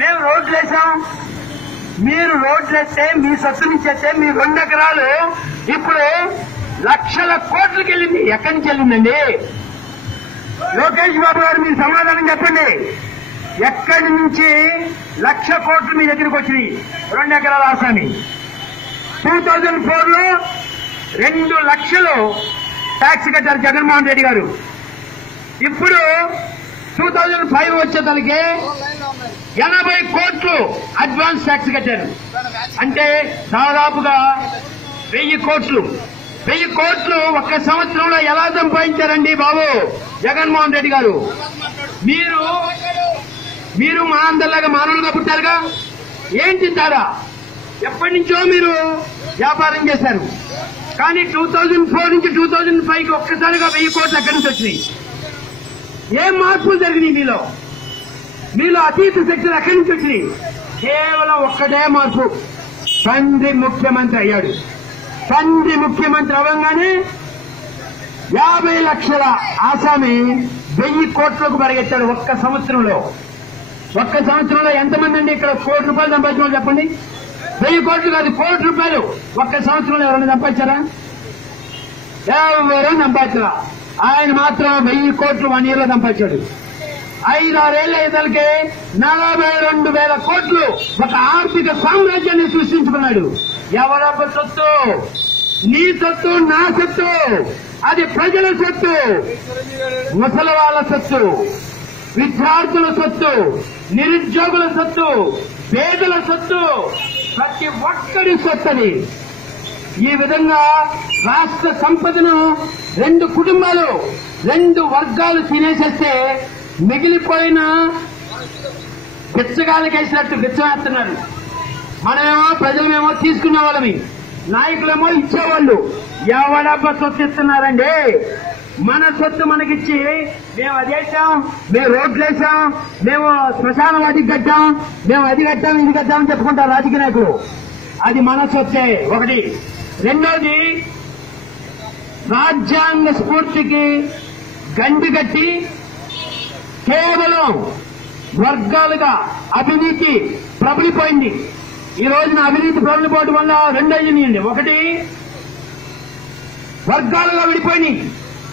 మేము రోడ్లు వేసాం మీరు రోడ్లు వేస్తే మీ సత్తుని నుంచి వేస్తే మీ రెండు ఎకరాలు ఇప్పుడు లక్షల కోట్లకి వెళ్ళింది. ఎక్కడి నుంచి వెళ్ళిందండి? లోకేష్ బాబు గారు మీరు సమాధానం చెప్పండి. ఎక్కడి నుంచి లక్ష కోట్లు మీ దగ్గరికి వచ్చినాయి? రెండు ఎకరాల ఆసాని టూ థౌజండ్ ఫోర్లో రెండు లక్షలు ట్యాక్స్ కట్టారు జగన్మోహన్ రెడ్డి గారు. ఇప్పుడు టూ థౌజండ్ ఫైవ్ వచ్చేసరికి ఎనభై కోట్లు అడ్వాన్స్ ట్యాక్స్ కట్టారు. అంటే దాదాపుగా వెయ్యి కోట్లు. వెయ్యి కోట్లు ఒక్క సంవత్సరంలో ఎలా సంపాదించారండి బాబు జగన్మోహన్ రెడ్డి గారు? మీరు మీరు మా అందరిలాగా మానవులుగా పుట్టారుగా? ఏం తారా ఎప్పటి నుంచో మీరు వ్యాపారం చేశారు. కానీ టూ థౌజండ్ ఫోర్ నుంచి టూ థౌజండ్ ఫైవ్కి ఒక్కసారిగా వెయ్యి కోట్లు ఎక్కడి నుంచి వచ్చినాయి? ఏం మార్పులు జరిగినాయి మీలో? మీలో అతీత శక్తులు ఎక్కడి నుంచి వచ్చినాయి? కేవలం ఒక్కటే మార్పు. తండ్రి ముఖ్యమంత్రి అయ్యాడు. తండ్రి ముఖ్యమంత్రి అవ్వగానే యాభై లక్షల ఆసామి వెయ్యి కోట్లకు పరిగెత్తాడు ఒక్క సంవత్సరంలో. ఒక్క సంవత్సరంలో ఎంతమంది అండి ఇక్కడ కోటి రూపాయలు సంపాదించిన వాళ్ళు చెప్పండి? వెయ్యి కోట్లు కాదు కోటి రూపాయలు. ఒక్క సంవత్సరంలో ఎవరైనా సంపాదించారా? ఎవరైనా సంపాదించరా? ఆయన మాత్రం వెయ్యి కోట్లు వన్ ఇయర్లో సంపాదించాడు. ఐదారేళ్ళ ఇతలకి నలభై రెండు వేల కోట్లు ఒక ఆర్థిక సామ్రాజ్యాన్ని సృష్టించుకున్నాడు. ఎవరొక సొత్తు? నీ సొత్తు నా సొత్తు. అది ప్రజల సొత్తు. ముసలి వాళ్ళ సొత్తు. విద్యార్థుల సొత్తు. నిరుద్యోగుల సొత్తు. పేదల సొత్తు. ప్రతి ఒక్కరి సొత్తని ఈ విధంగా రాష్ట్ర సంపదను రెండు కుటుంబాలు రెండు వర్గాలు తినేసేస్తే మిగిలిపోయిన బిచ్చగాలకేసినట్టు వేసినట్టు బిచ్చవేస్తున్నారు మనమేమో ప్రజలమేమో తీసుకున్న వాళ్ళమి. నాయకులేమో ఇచ్చేవాళ్ళు. ఎవడబ్బ సొత్తు ఇస్తున్నారండి? మన సొత్తు మనకిచ్చి మేము అది వేసాం. మేము రోడ్లు వేసాం. మేము శ్మశానం అది కట్టాం. మేము అది కట్టాం ఇది కట్టామని చెప్పుకుంటారు రాజకీయ నాయకులు. అది మన సొత్తే. ఒకటి. రెండోది రాజ్యాంగ స్ఫూర్తికి గండి కట్టి కేవలం వర్గాలుగా అవినీతి ప్రబలిపోయింది. ఈ రోజున అవినీతి ప్రబలిపోవడం వల్ల రెండు అయ్యింది ఒకటి వర్గాలుగా విడిపోయినాయి.